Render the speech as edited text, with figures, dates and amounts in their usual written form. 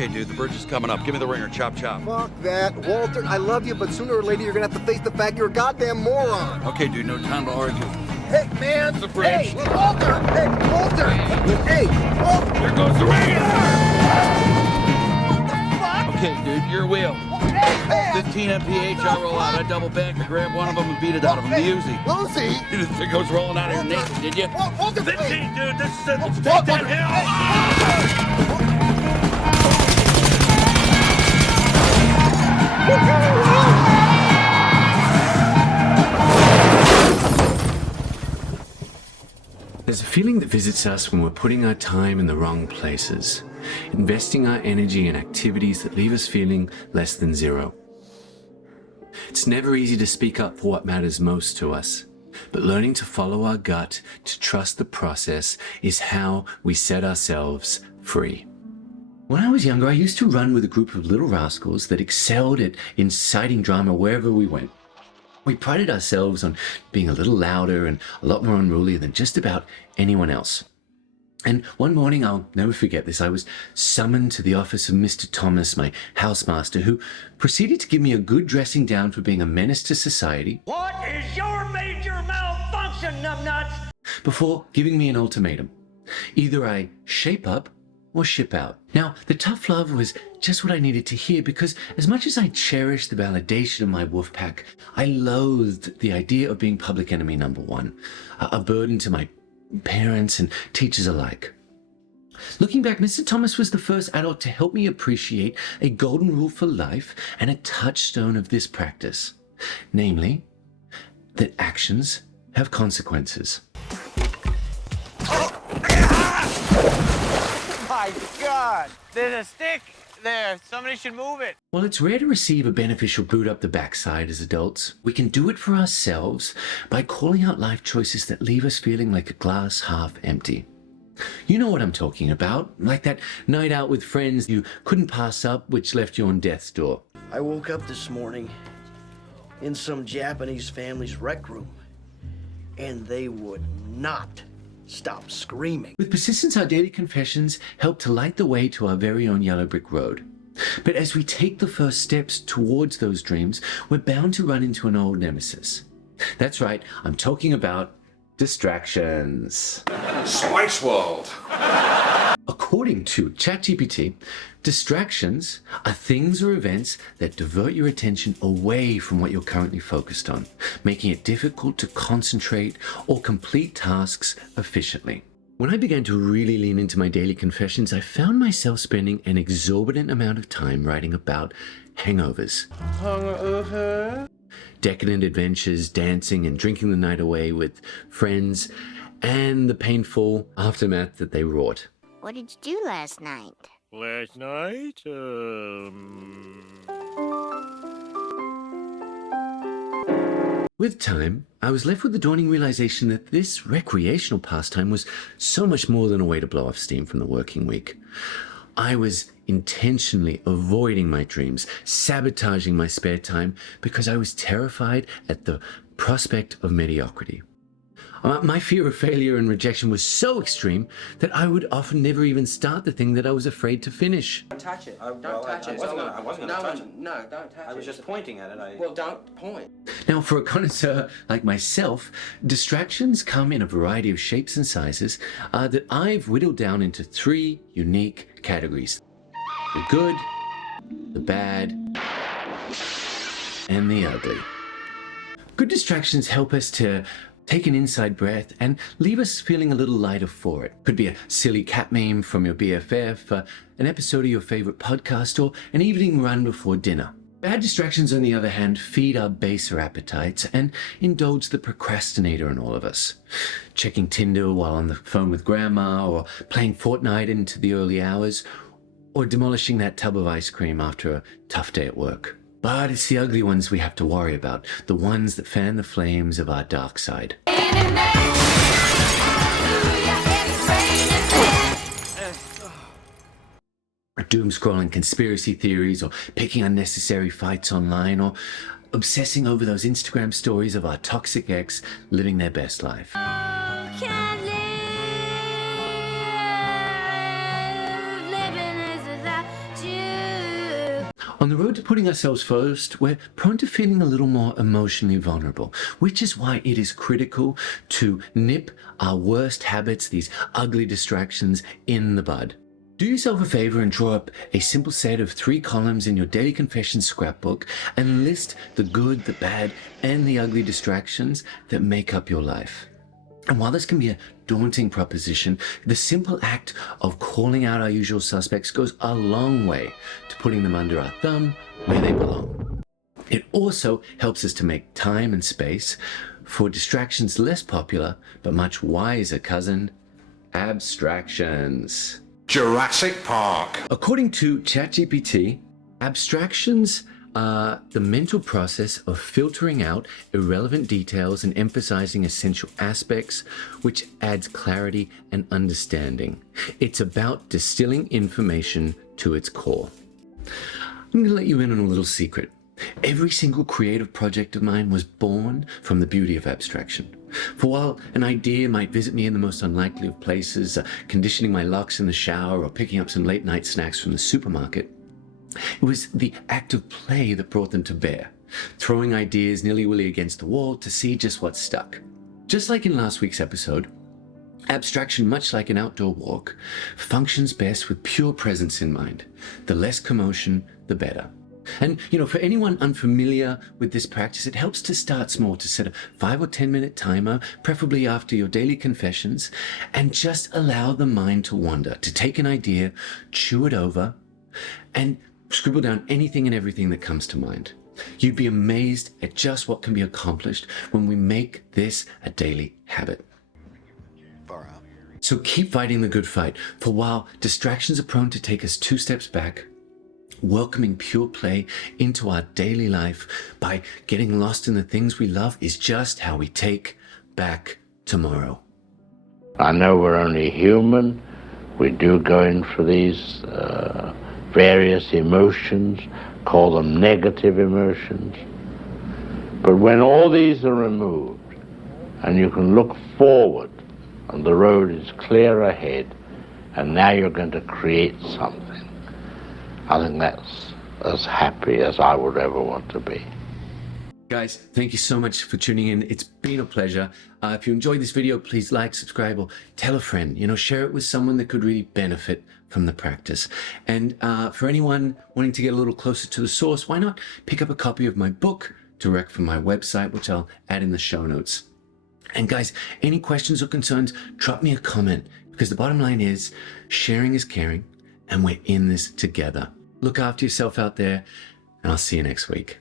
Okay, dude, the bridge is coming up. Give me the ringer, chop chop. Fuck that. Walter, I love you, but sooner or later you're gonna have to face the fact you're a goddamn moron. Okay, dude, no time to argue. Hey, man. The bridge. Hey, Walter. Hey, Walter. Hey, Walter. There goes the ringer! What the fuck? Okay, dude, your wheel. Hey, man. 15 mph, I roll out. I double back, I grab one of them and beat it out of him. Be easy. Lucy. You didn't think I was rolling out of your naked, did you? Walter, 15, please. dude, this is it. Let's Walter, take that hill. There's a feeling that visits us when we're putting our time in the wrong places, investing our energy in activities that leave us feeling less than zero. It's never easy to speak up for what matters most to us, but learning to follow our gut, to trust the process, is how we set ourselves free. When I was younger, I used to run with a group of little rascals that excelled at inciting drama wherever we went. We prided ourselves on being a little louder and a lot more unruly than just about anyone else. And one morning, I'll never forget this, I was summoned to the office of Mr. Thomas, my housemaster, who proceeded to give me a good dressing down for being a menace to society. What is your major malfunction, numbnuts? Before giving me an ultimatum. Either I shape up or ship out. Now, the tough love was just what I needed to hear, because as much as I cherished the validation of my wolf pack, I loathed the idea of being public enemy number one, a burden to my parents and teachers alike. Looking back, Mr. Thomas was the first adult to help me appreciate a golden rule for life and a touchstone of this practice, namely, that actions have consequences. My God, there's a stick there. Somebody should move it. While it's rare to receive a beneficial boot up the backside as adults, we can do it for ourselves by calling out life choices that leave us feeling like a glass half empty. You know what I'm talking about, like that night out with friends you couldn't pass up, which left you on death's door. I woke up this morning in some Japanese family's rec room, and they would not stop screaming. With persistence, our daily confessions help to light the way to our very own yellow brick road. But as we take the first steps towards those dreams, we're bound to run into an old nemesis. That's right, I'm talking about distractions. Spice World. According to ChatGPT, distractions are things or events that divert your attention away from what you're currently focused on, making it difficult to concentrate or complete tasks efficiently. When I began to really lean into my daily confessions, I found myself spending an exorbitant amount of time writing about hangovers. Decadent adventures, dancing and drinking the night away with friends, and the painful aftermath that they wrought. What did you do last night? Last night, With time, I was left with the dawning realization that this recreational pastime was so much more than a way to blow off steam from the working week. I was intentionally avoiding my dreams, sabotaging my spare time, because I was terrified at the prospect of mediocrity. My fear of failure and rejection was so extreme that I would often never even start the thing that I was afraid to finish. Don't touch it. Don't well, touch I it. wasn't gonna touch it. No, don't touch it. I was just pointing at it. Well, don't point. Now, for a connoisseur like myself, distractions come in a variety of shapes and sizes that I've whittled down into 3 unique categories: the good, the bad, and the ugly. Good distractions help us to take an inside breath and leave us feeling a little lighter for it. Could be a silly cat meme from your BFF, an episode of your favorite podcast, or an evening run before dinner. Bad distractions, on the other hand, feed our baser appetites and indulge the procrastinator in all of us. Checking Tinder while on the phone with grandma, or playing Fortnite into the early hours, or demolishing that tub of ice cream after a tough day at work. But it's the ugly ones we have to worry about, the ones that fan the flames of our dark side. Doom scrolling conspiracy theories, or picking unnecessary fights online, or obsessing over those Instagram stories of our toxic ex living their best life. On the road to putting ourselves first, we're prone to feeling a little more emotionally vulnerable, which is why it is critical to nip our worst habits, these ugly distractions, in the bud. Do yourself a favor and draw up a simple set of 3 columns in your daily confessions scrapbook and list the good, the bad, and the ugly distractions that make up your life. And while this can be a daunting proposition, the simple act of calling out our usual suspects goes a long way to putting them under our thumb where they belong. It also helps us to make time and space for distractions less popular but much wiser cousin, abstractions. Jurassic Park. According to ChatGPT, abstractions are the mental process of filtering out irrelevant details and emphasizing essential aspects, which adds clarity and understanding. It's about distilling information to its core. I'm going to let you in on a little secret. Every single creative project of mine was born from the beauty of abstraction. For while an idea might visit me in the most unlikely of places, conditioning my locks in the shower or picking up some late night snacks from the supermarket, it was the act of play that brought them to bear, throwing ideas nilly-willy against the wall to see just what stuck. Just like in last week's episode, abstraction, much like an outdoor walk, functions best with pure presence in mind. The less commotion, the better. And, for anyone unfamiliar with this practice, it helps to start small, to set a 5 or 10 minute timer, preferably after your daily confessions, and just allow the mind to wander, to take an idea, chew it over, and scribble down anything and everything that comes to mind. You'd be amazed at just what can be accomplished when we make this a daily habit. So keep fighting the good fight, for while distractions are prone to take us 2 steps back, welcoming pure play into our daily life by getting lost in the things we love is just how we take back tomorrow. I know we're only human. We do go in for these various emotions, call them negative emotions. But when all these are removed and you can look forward and the road is clear ahead and now you're going to create something, I think that's as happy as I would ever want to be. Guys, thank you so much for tuning in. It's been a pleasure. If you enjoyed this video, please like, subscribe, or tell a friend. Share it with someone that could really benefit from the practice. And for anyone wanting to get a little closer to the source, why not pick up a copy of my book direct from my website, which I'll add in the show notes. And guys, any questions or concerns, drop me a comment, because the bottom line is sharing is caring, and we're in this together. Look after yourself out there, and I'll see you next week.